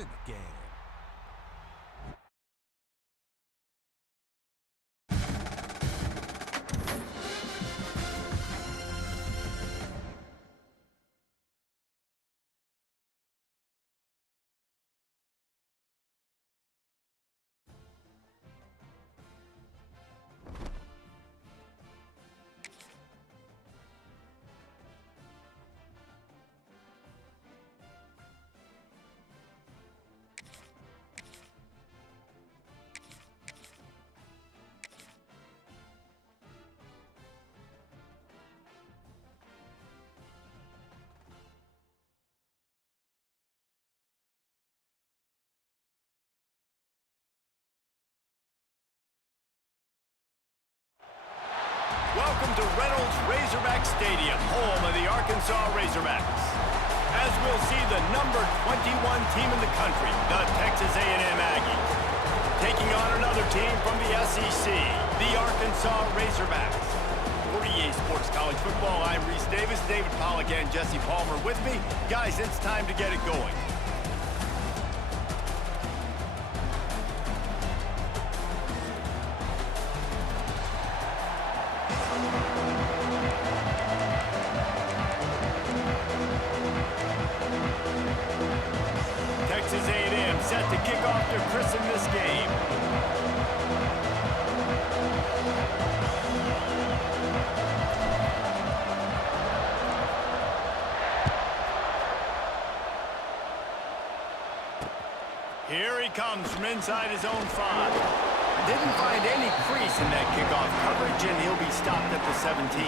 in the game. Welcome to Reynolds Razorback Stadium, home of the Arkansas Razorbacks. As we'll see the number 21 team in the country, the Texas A&M Aggies, taking on another team from the SEC, the Arkansas Razorbacks. For EA Sports College Football, I'm Reese Davis, David Pollack, and Jesse Palmer with me. Guys, it's time to get it going. Texas A&M set to kick off to christen this game. Here he comes from inside his own 5. Didn't find any crease in that kickoff coverage, and he'll be stopped at the 17.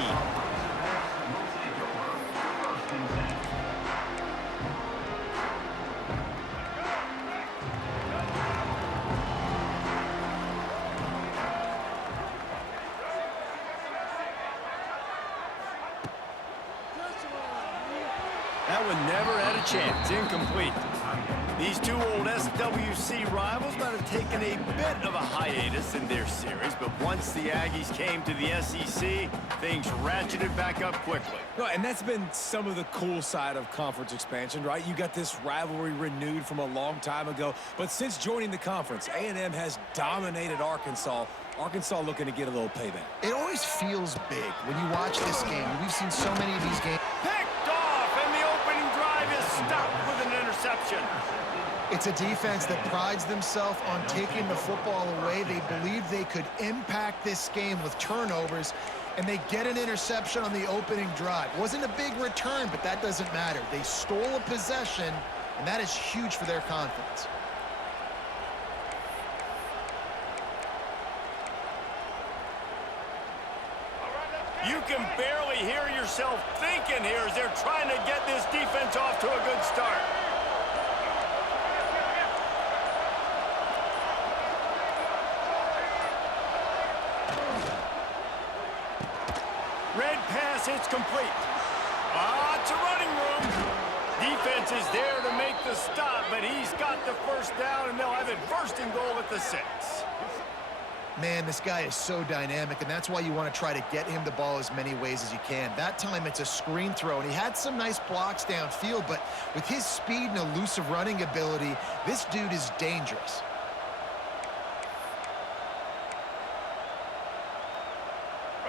That one never had a chance. Incomplete. These two old SWC rivals might have taken a bit of a hiatus in their series, but once the Aggies came to the SEC, things ratcheted back up quickly. No, and that's been some of the cool side of conference expansion, right? You got this rivalry renewed from a long time ago, but since joining the conference, A&M has dominated Arkansas. Arkansas looking to get a little payback. It always feels big when you watch this game. We've seen so many of these games. Picked off, and the opening drive is stopped with an interception. It's a defense that prides themselves on taking the football away. They believe they could impact this game with turnovers, and they get an interception on the opening drive. Wasn't a big return, but that doesn't matter. They stole a possession, and that is huge for their confidence. You can barely hear yourself thinking here as they're trying to get this defense off to a good start. Red pass hits complete. It's a running room. Defense is there to make the stop, but he's got the first down, and they'll have it first and goal at the 6. Man, this guy is so dynamic, and that's why you want to try to get him the ball as many ways as you can. That time, it's a screen throw, and he had some nice blocks downfield, but with his speed and elusive running ability, this dude is dangerous.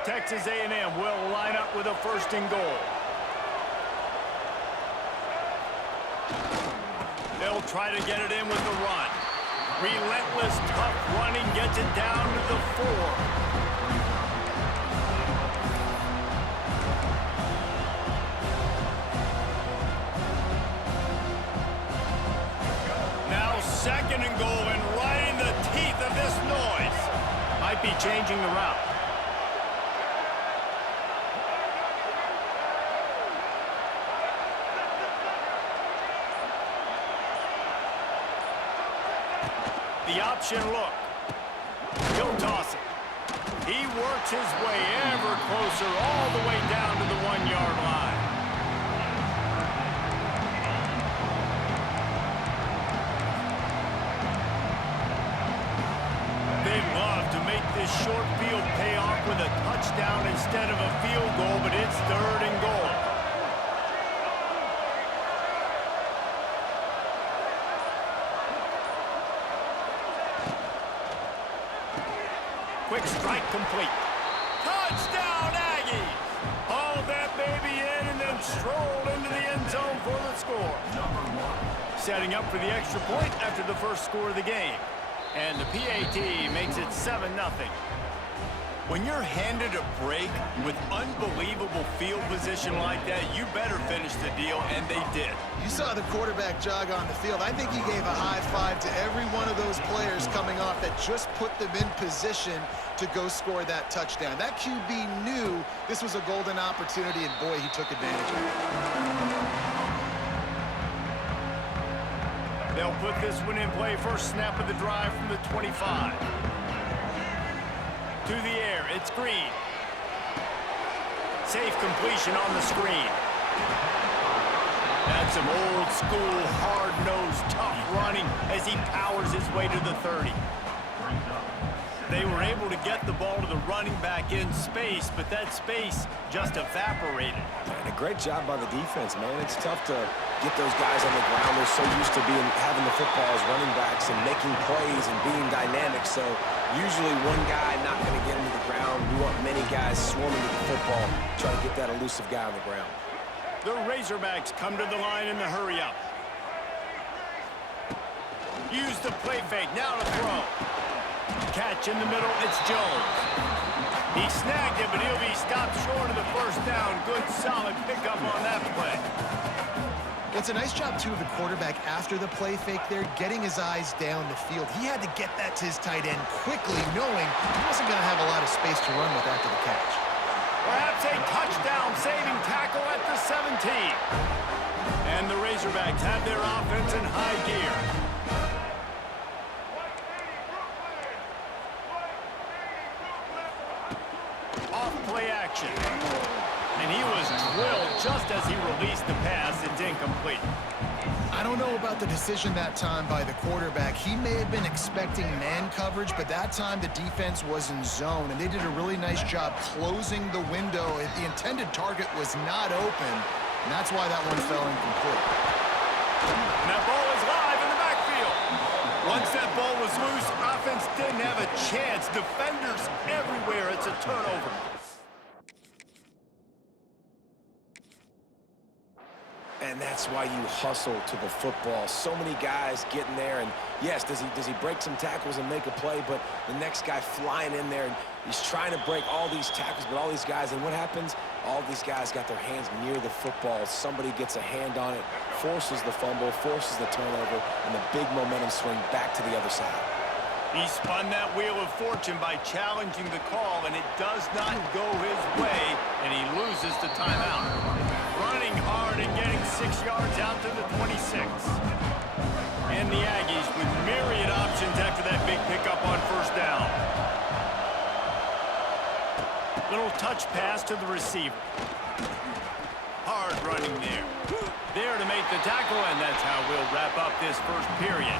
Texas A&M will line up with a first and goal. They'll try to get it in with the run. Relentless, tough running gets it down to the 4. Now second and goal, and right in the teeth of this noise. Might be changing the route. The option look. He'll toss it. He works his way ever closer all the way down to the 1-yard line. They'd love to make this short field pay off with a touchdown instead of a field goal, but it's third and goal. quick strike complete. Touchdown, Aggies! Hauled that baby in and then strolled into the end zone for the score. Setting up for the extra point after the first score of the game. And the PAT makes it 7-0. When you're handed a break with unbelievable field position like that, you better finish the deal, and they did. You saw the quarterback jog on the field. I think he gave a high five to every one of those players coming off that just put them in position to go score that touchdown. That QB knew this was a golden opportunity, and boy, he took advantage of it. They'll put this one in play. First snap of the drive from the 25. To the air, it's Green. Safe completion on the screen. That's some old school, hard-nosed, tough running as he powers his way to the 30. They were able to get the ball to the running back in space, but that space just evaporated. And a great job by the defense, man. It's tough to get those guys on the ground. They're so used to having the football as running backs and making plays and being dynamic. So usually one guy not going to get into the ground. You want many guys swarming to the football, trying to get that elusive guy on the ground. The Razorbacks come to the line in the hurry-up. Use the play fake, now to throw. Catch in the middle, it's Jones. He snagged it, but he'll be stopped short of the first down. Good, solid pickup on that play. It's a nice job, too, of the quarterback after the play fake there, getting his eyes down the field. He had to get that to his tight end quickly, knowing he wasn't going to have a lot of space to run with after the catch. Perhaps a touchdown-saving tackle at the 17. And the Razorbacks have their offense in high gear. Off-play action. And he was drilled just as he released the pass. It's incomplete. I don't know about the decision that time by the quarterback. He may have been expecting man coverage, but that time the defense was in zone, and they did a really nice job closing the window. The intended target was not open, and that's why that one fell incomplete. And that ball is live in the backfield. Once that ball was loose, offense didn't have a chance. Defenders everywhere. It's a turnover. And that's why you hustle to the football. So many guys getting there, and yes, does he break some tackles and make a play, but the next guy flying in there, and he's trying to break all these tackles, but all these guys, and what happens? All these guys got their hands near the football. Somebody gets a hand on it, forces the fumble, forces the turnover, and the big momentum swing back to the other side. He spun that wheel of fortune by challenging the call, and it does not go his way, and he loses the timeout. Running hard and getting 6 yards out to the 26. And the Aggies with myriad options after that big pickup on first down. Little touch pass to the receiver. Hard running there. There to make the tackle, and that's how we'll wrap up this first period.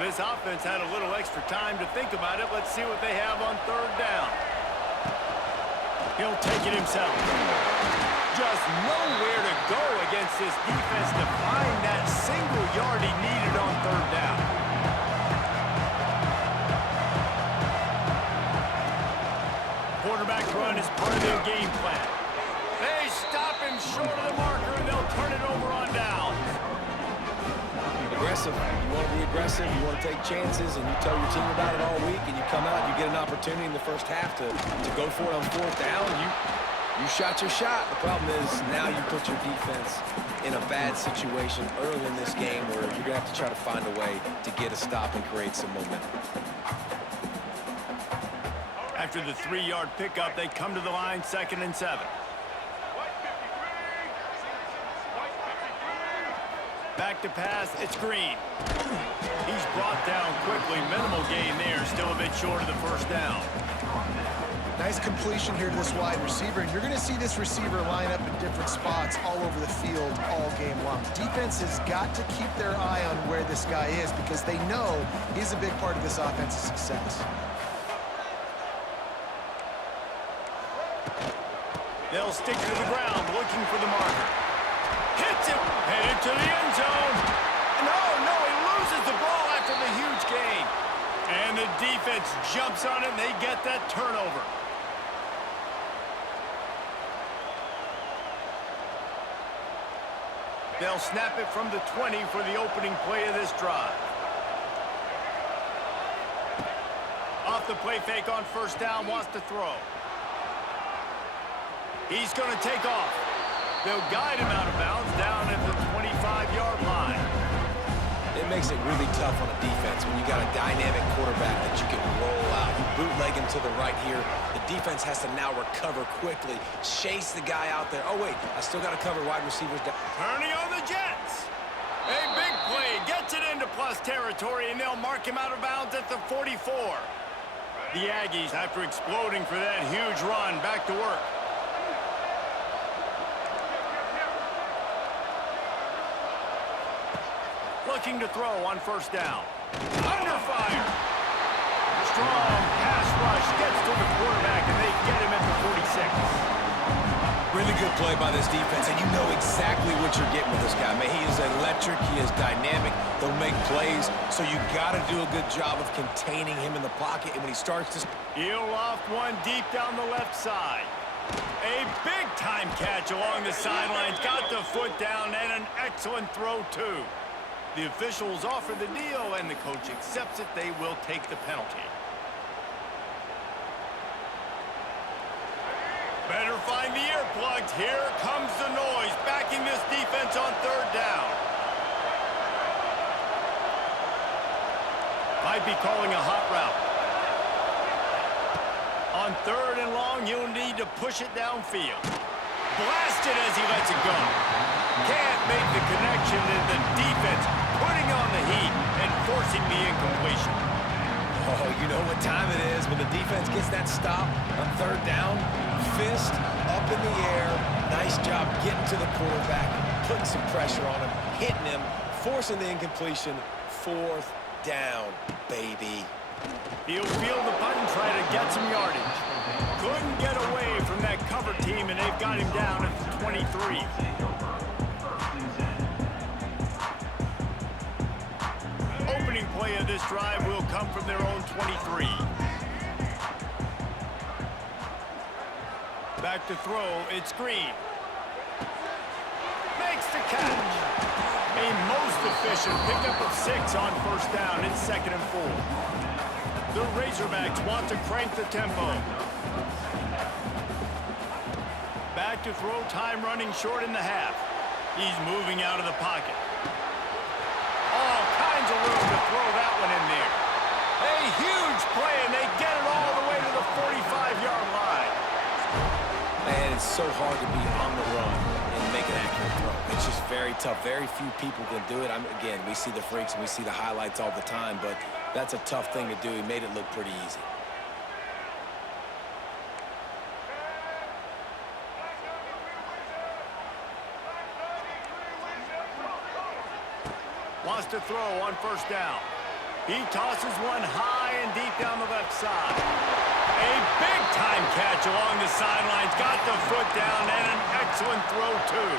This offense had a little extra time to think about it. Let's see what they have on third down. He'll take it himself. Just nowhere to go against this defense to find that single yard he needed on third down. Quarterback run is part of their game plan. They stop him short of the marker, and they'll turn it over on down. Aggressive. You want to be aggressive, you want to take chances, and you tell your team about it all week, and you come out and you get an opportunity in the first half to go for it on fourth down. You shot your shot. The problem is now you put your defense in a bad situation early in this game where you're going to have to try to find a way to get a stop and create some momentum. After the 3-yard pickup, they come to the line, 2nd and 7. Back to pass, it's Green. He's brought down quickly. Minimal gain there, still a bit short of the first down. Nice completion here to this wide receiver, and you're going to see this receiver line up in different spots all over the field all game long. Defense has got to keep their eye on where this guy is because they know he's a big part of this offense's success. They'll stick to the ground, looking for the marker. Hits it. Headed to the end zone. No, he loses the ball after the huge gain. And the defense jumps on it, and they get that turnover. They'll snap it from the 20 for the opening play of this drive. Off the play fake on first down, wants to throw. He's going to take off. They'll guide him out of bounds down at the 25-yard line. It makes it really tough on a defense when you got a dynamic quarterback that you can roll out. You bootleg him to the right here. The defense has to now recover quickly, chase the guy out there. Oh, wait, I still got to cover wide receivers down. Turning on the Jets. A big play, gets it into plus territory, and they'll mark him out of bounds at the 44. The Aggies, after exploding for that huge run, back to work. Looking to throw on first down. Under fire. Strong pass rush gets to the quarterback, and they get him at the 46. Really good play by this defense, and you know exactly what you're getting with this guy. Man, he is electric. He is dynamic. They'll make plays, so you got to do a good job of containing him in the pocket. And when he starts to... He'll loft one deep down the left side. A big-time catch along the sidelines. Got the foot down, and an excellent throw, too. The officials offer the deal, and the coach accepts it. They will take the penalty. Better find the earplugs. Here comes the noise, backing this defense on third down. Might be calling a hot route. On third and long, you'll need to push it downfield. Blasted as he lets it go. Can't make the connection, and the defense putting on the heat and forcing the incompletion. Oh, you know what time it is when the defense gets that stop on third down. Fist up in the air. Nice job getting to the quarterback, putting some pressure on him, hitting him, forcing the incompletion. Fourth down, baby. He'll field the punt and try to get some yardage. Couldn't get away from that cover team, and they've got him down at the 23. Opening play of this drive will come from their own 23. Back to throw, it's Green. Makes the catch. A most efficient pickup of 6 on first down. It's 2nd and 4. The Razorbacks want to crank the tempo. Back to throw, time running short in the half. He's moving out of the pocket. All kinds of room to throw that one in there. A huge play, and they get it all the way to the 45-yard line. Man, it's so hard to be on the run and make an accurate throw. It's just very tough. Very few people can do it. Again, we see the freaks and we see the highlights all the time, but that's a tough thing to do. He made it look pretty easy. Wants to throw on first down. He tosses one high and deep down the left side. A big-time catch along the sidelines. Got the foot down, and an excellent throw, too.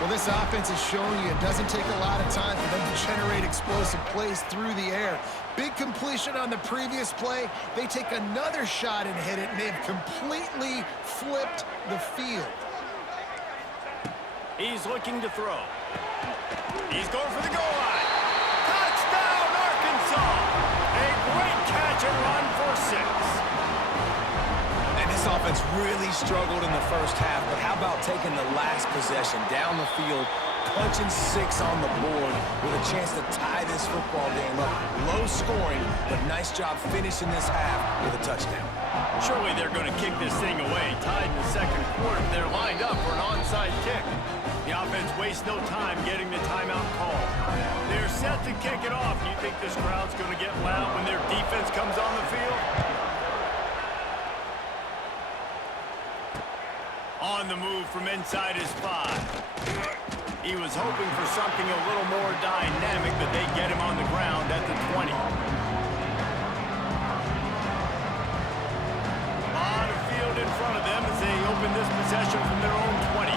Well, this offense is showing you it doesn't take a lot of time for them to generate explosive plays through the air. Big completion on the previous play. They take another shot and hit it, and they've completely flipped the field. He's looking to throw. He's going for the goal line. Touchdown, Arkansas! A great catch and run for 6. And this offense really struggled in the first half, but how about taking the last possession down the field, punching 6 on the board with a chance to tie this football game up. Low scoring, but nice job finishing this half with a touchdown. Surely they're going to kick this thing away. Tied in the second quarter, they're lined up for an onside kick. The offense wastes no time getting the timeout call. They're set to kick it off. You think this crowd's going to get loud when their defense comes on the field? On the move from inside his 5. He was hoping for something a little more dynamic, but they get him on the ground at the 20. On the field in front of them as they open this possession from their own 20.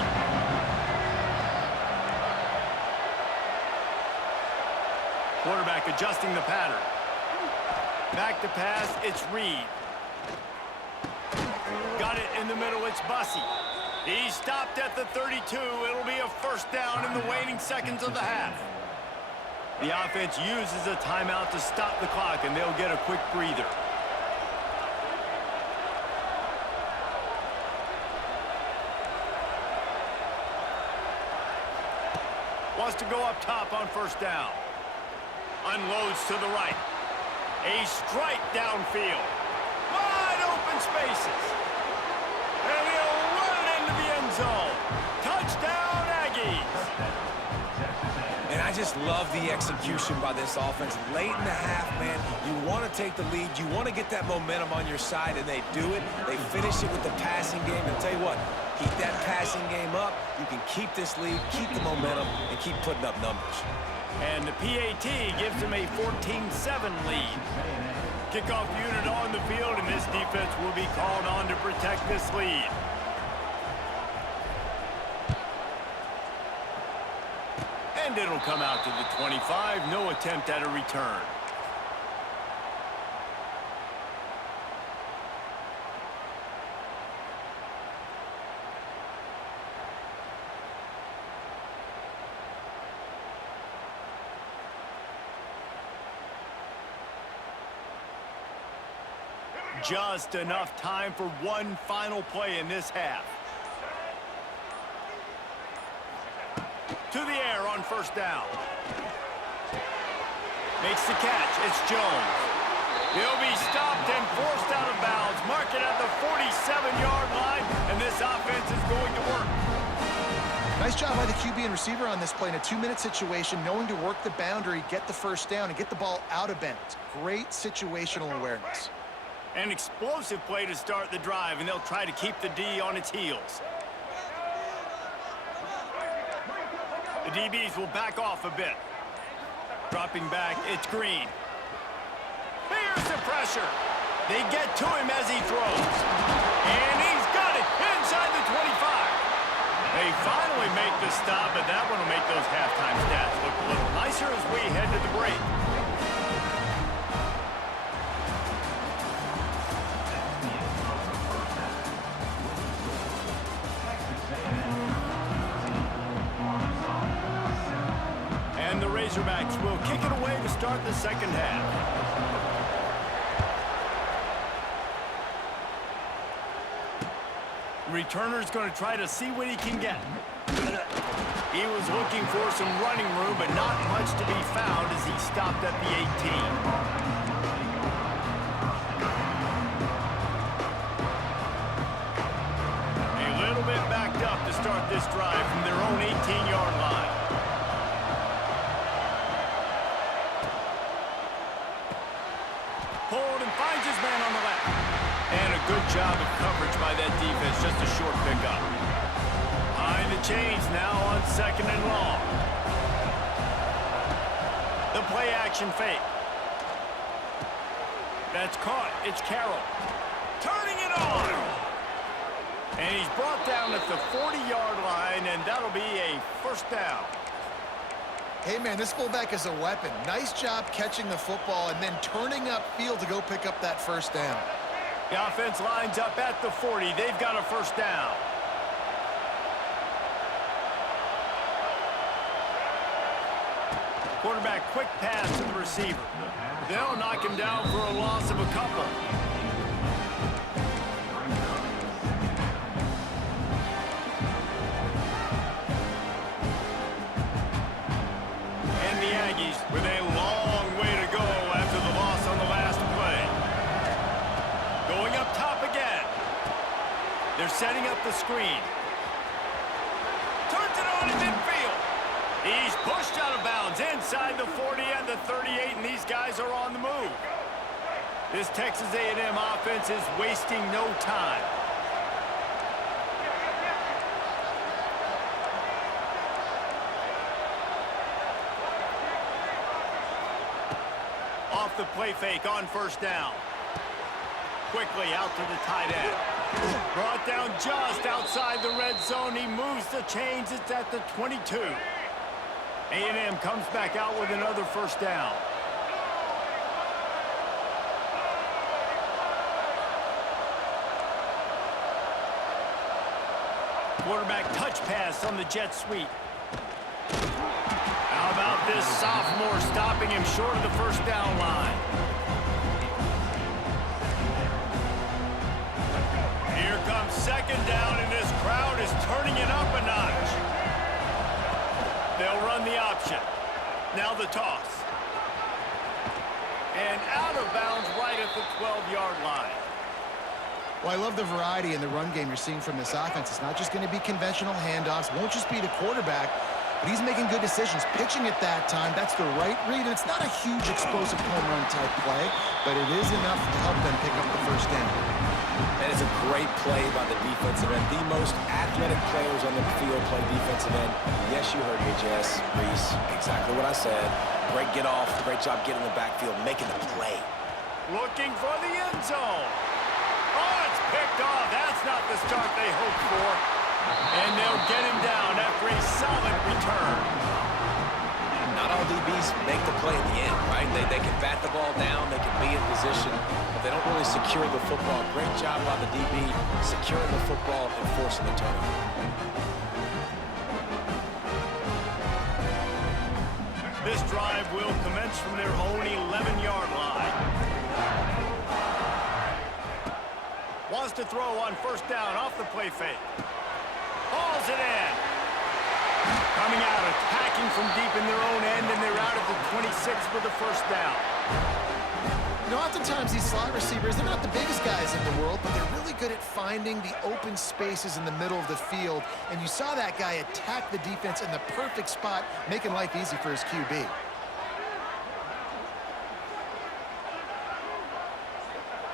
Quarterback adjusting the pattern. Back to pass, it's Reed. Got it in the middle, it's Bussey. He stopped at the 32. It'll be a first down in the waning seconds of the half. The offense uses a timeout to stop the clock, and they'll get a quick breather. Wants to go up top on first down. Unloads to the right. A strike downfield. Wide open spaces. And he'll run it into the end zone. Touchdown, Aggies. And I just love the execution by this offense. Late in the half, man, you want to take the lead. You want to get that momentum on your side, and they do it. They finish it with the passing game. And I'll tell you what, keep that passing game up. You can keep this lead, keep the momentum, and keep putting up numbers. And the PAT gives them a 14-7 lead. Kickoff unit on the field, and this defense will be called on to protect this lead. And it'll come out to the 25. No attempt at a return. Just enough time for one final play in this half. To the air on first down. Makes the catch. It's Jones. He'll be stopped and forced out of bounds. Mark it at the 47-yard line, and this offense is going to work. Nice job by the QB and receiver on this play in a 2-minute situation, knowing to work the boundary, get the first down, and get the ball out of bounds. Great situational awareness. An explosive play to start the drive, and they'll try to keep the D on its heels. The DBs will back off a bit. Dropping back, it's Green. Here's the pressure. They get to him as he throws. And he's got it inside the 25. They finally make the stop, but that one will make those halftime stats look a little nicer as we head to the break. And the Razorbacks will kick it away to start the second half. Returner's going to try to see what he can get. He was looking for some running room, but not much to be found as he stopped at the 18. A little bit backed up to start this drive from their own 18-yard line. Pulled and finds his man on the left. And a good job of coverage by that defense, just a short pickup. Behind the chains now on second and long. The play action fake. That's caught. It's Carroll. Turning it on. And he's brought down at the 40-yard line, and that'll be a first down. Hey, man, this fullback is a weapon. Nice job catching the football and then turning upfield to go pick up that first down. The offense lines up at the 40. They've got a first down. Quarterback quick pass to the receiver. They'll knock him down for a loss of a couple. And the Aggies with a long way to go after the loss on the last play. Going up top again. They're setting up the screen. Turns it on in midfield. He's pushed out of bounds inside the 40 and the 38, and these guys are on the move. This Texas A&M offense is wasting no time. Off the play fake on first down. Quickly out to the tight end. Brought down just outside the red zone. He moves the chains. It's at the 22. A&M comes back out with another first down. Quarterback touch pass on the jet sweep. How about this sophomore stopping him short of the first down line? Here comes second down, and this crowd is turning it up a notch. They'll run the option. Now the toss. And out of bounds right at the 12-yard line. Well, I love the variety in the run game you're seeing from this offense. It's not just going to be conventional handoffs. Won't just be the quarterback, but he's making good decisions. Pitching at that time, that's the right read. And it's not a huge explosive home run type play, but it is enough to help them pick up the first down. That is a great play by the defensive end. The most athletic players on the field play defensive end. Yes, you heard me, Jess, Reese. Exactly what I said. Great get off. Great job getting in the backfield, making the play. Looking for the end zone. Oh, it's picked off. That's not the start they hoped for. And they'll get him down after a solid return. Not all DBs make the play at the end, right? They can bat the ball down, they can be in position, but they don't really secure the football. Great job by the DB securing the football and forcing the turnover. This drive will commence from their own 11-yard line. Wants to throw on first down off the play fake. Hauls it in. Coming out, attacking from deep in their own end, and they're out at the 26 for the first down. You know, oftentimes these slot receivers, they're not the biggest guys in the world, but they're really good at finding the open spaces in the middle of the field. And you saw that guy attack the defense in the perfect spot, making life easy for his QB.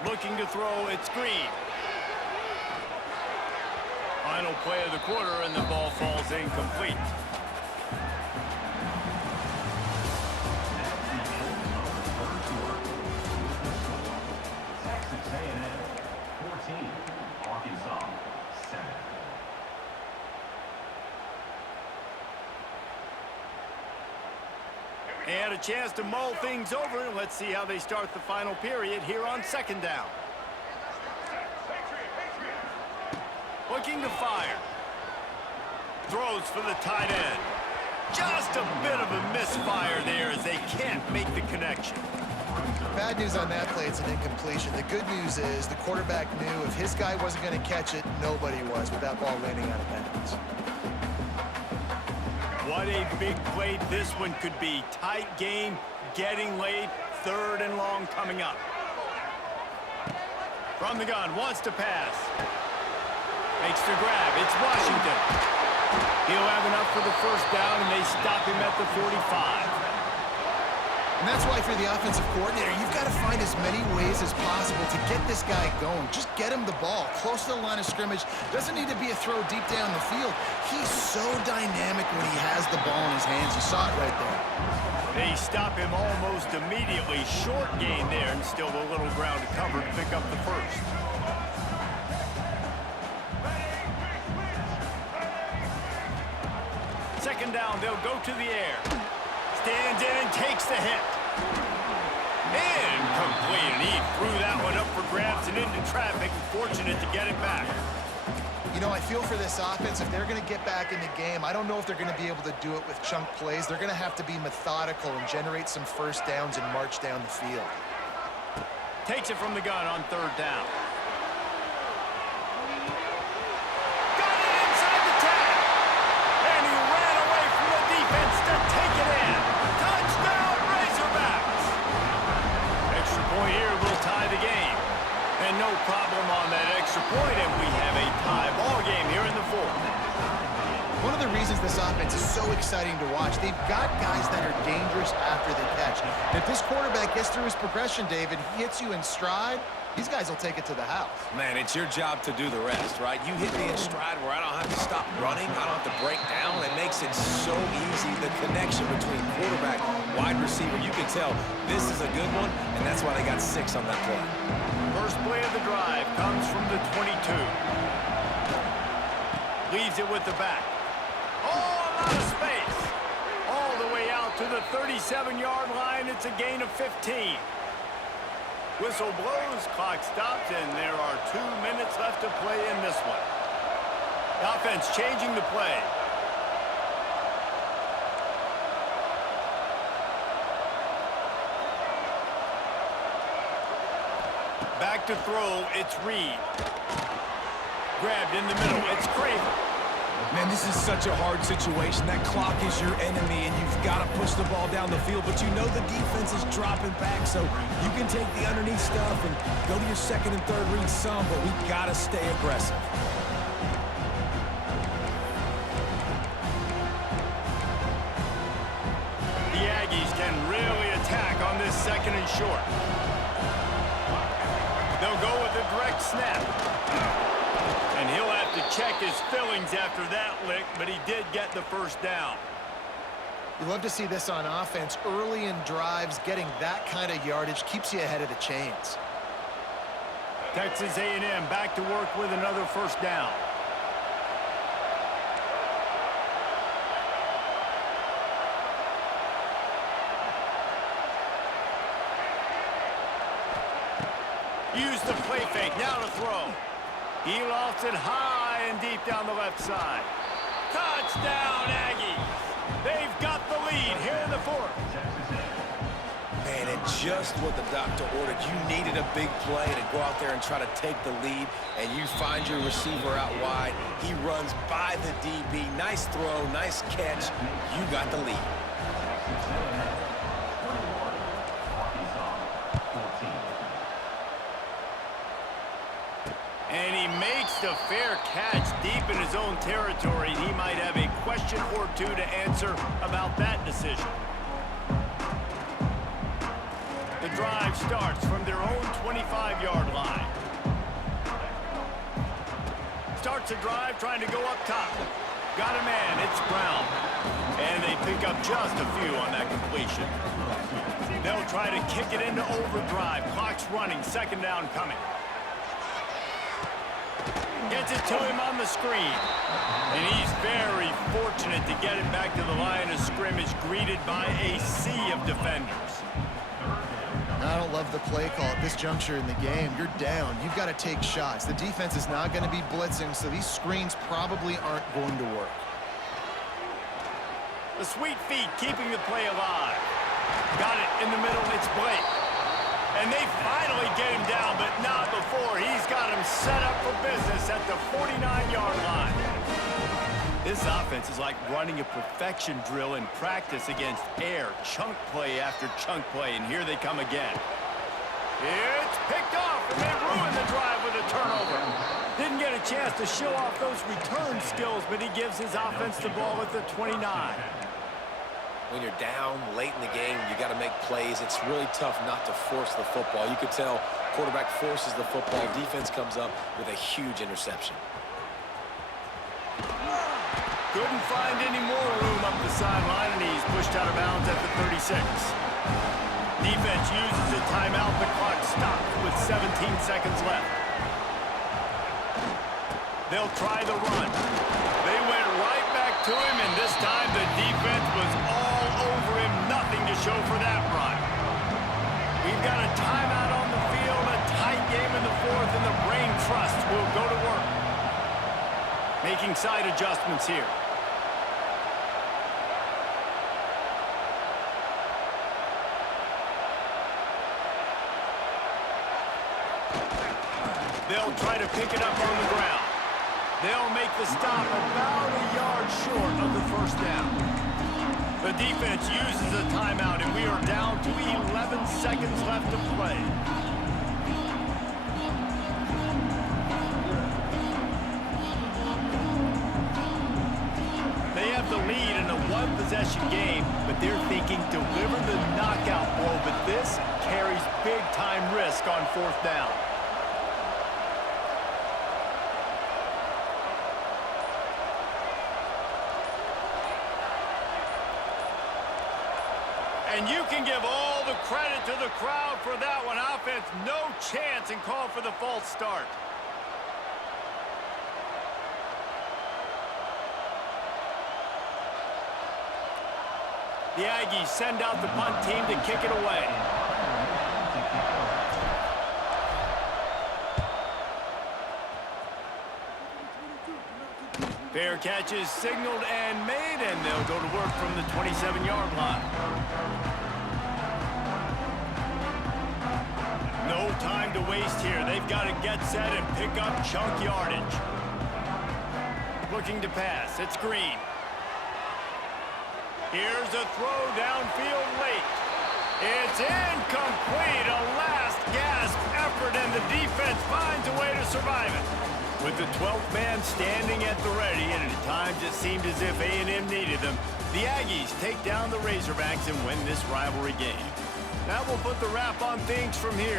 Looking to throw, it's Green. Final play of the quarter, and the ball falls incomplete. Texas A&M 14, Arkansas 7. And a chance to mull things over. Let's see how they start the final period here on second down. Looking to fire. Throws for the tight end. Just a bit of a misfire there as they can't make the connection. Bad news on that play, it's an incompletion. The good news is the quarterback knew if his guy wasn't going to catch it, nobody was with that ball landing out of bounds. What a big play this one could be. Tight game, getting late, third and long coming up. From the gun, wants to pass. Makes the grab, it's Washington. He'll have enough for the first down, and they stop him at the 45. And that's why for the offensive coordinator, you've got to find as many ways as possible to get this guy going. Just get him the ball close to the line of scrimmage. Doesn't need to be a throw deep down the field. He's so dynamic when he has the ball in his hands. You saw it right there. They stop him almost immediately. Short gain there, and still a little ground to cover to pick up the first. Second down, they'll go to the air. Stands in and takes the hit. Incomplete, and he threw that one up for grabs and into traffic. Fortunate to get it back. You know, I feel for this offense, if they're going to get back in the game, I don't know if they're going to be able to do it with chunk plays. They're going to have to be methodical and generate some first downs and march down the field. Takes it from the gun on third down. No problem on that extra point, and we have a tie ball game here in the fourth. One of the reasons this offense is so exciting to watch, they've got guys that are dangerous after the catch. And if this quarterback gets through his progression, David, he hits you in stride, these guys will take it to the house. Man, it's your job to do the rest, right? You hit me in stride where I don't have to stop running. I don't have to break down. It makes it so easy. The connection between quarterback, wide receiver, you can tell this is a good one, and that's why they got 6 on that play. First play of the drive comes from the 22. Leaves it with the back. Oh, a lot of space. All the to the 37-yard line. It's a gain of 15. Whistle blows, clock stops, and there are 2 minutes left to play in this one. The offense changing the play. Back to throw, it's Reed. Grabbed in the middle, it's Craven. Man, this is such a hard situation. That clock is your enemy, and you've got to push the ball down the field, but you know the defense is dropping back, so you can take the underneath stuff and go to your second and third read some, but we've got to stay aggressive. The Aggies can really attack on this second and short. They'll go with a direct snap. And he'll have to check his fillings after that lick, but he did get the first down. You love to see this on offense. Early in drives, getting that kind of yardage keeps you ahead of the chains. Texas A&M back to work with another first down. Use the play fake, now to throw. He lofts it high and deep down the left side. Touchdown, Aggies! They've got the lead here in the fourth. Man, and just what the doctor ordered. You needed a big play to go out there and try to take the lead, and you find your receiver out wide. He runs by the DB. Nice throw, nice catch. You got the lead. And he makes the fair catch deep in his own territory. He might have a question or two to answer about that decision. The drive starts from their own 25-yard line. Starts the drive trying to go up top. Got a man, it's Brown. And they pick up just a few on that completion. They'll try to kick it into overdrive. Clock's running, second down coming. Gets it to him on the screen. And he's very fortunate to get it back to the line of scrimmage, greeted by a sea of defenders. I don't love the play call at this juncture in the game. You're down. You've got to take shots. The defense is not going to be blitzing, so these screens probably aren't going to work. The sweet feet keeping the play alive. Got it in the middle. It's Blake. And they finally get him down, but not before. He's got him set up for business at the 49-yard line. This offense is like running a perfection drill in practice against air. Chunk play after chunk play, and here they come again. It's picked off, and they ruin the drive with a turnover. Didn't get a chance to show off those return skills, but he gives his offense the ball at the 29. When you're down late in the game, you got to make plays. It's really tough not to force the football. You could tell quarterback forces the football. Defense comes up with a huge interception. Couldn't find any more room up the sideline, and he's pushed out of bounds at the 36. Defense uses a timeout. The clock stopped with 17 seconds left. They'll try the run. They went right back to him, and this time the defense was all over him. Nothing to show for that run. We've got a timeout on the field, a tight game in the fourth, and the Brain Trust will go to work. Making side adjustments here. They'll try to pick it up on the ground. They'll make the stop about a yard short of the first down. The defense uses a timeout, and we are down to 11 seconds left to play. They have the lead in a one-possession game, but they're thinking deliver the knockout blow, but this carries big-time risk on fourth down. And you can give all the credit to the crowd for that one. Offense, no chance, and call for the false start. The Aggies send out the punt team to kick it away. Fair catch is signaled and made, and they'll go to work from the 27-yard line. No time to waste here. They've got to get set and pick up chunk yardage. Looking to pass. It's Green. Here's a throw downfield late. It's incomplete. A last gasp effort, and the defense finds a way to survive it. With the 12th man standing at the ready, and at times it seemed as if A&M needed them, the Aggies take down the Razorbacks and win this rivalry game. That will put the wrap on things from here.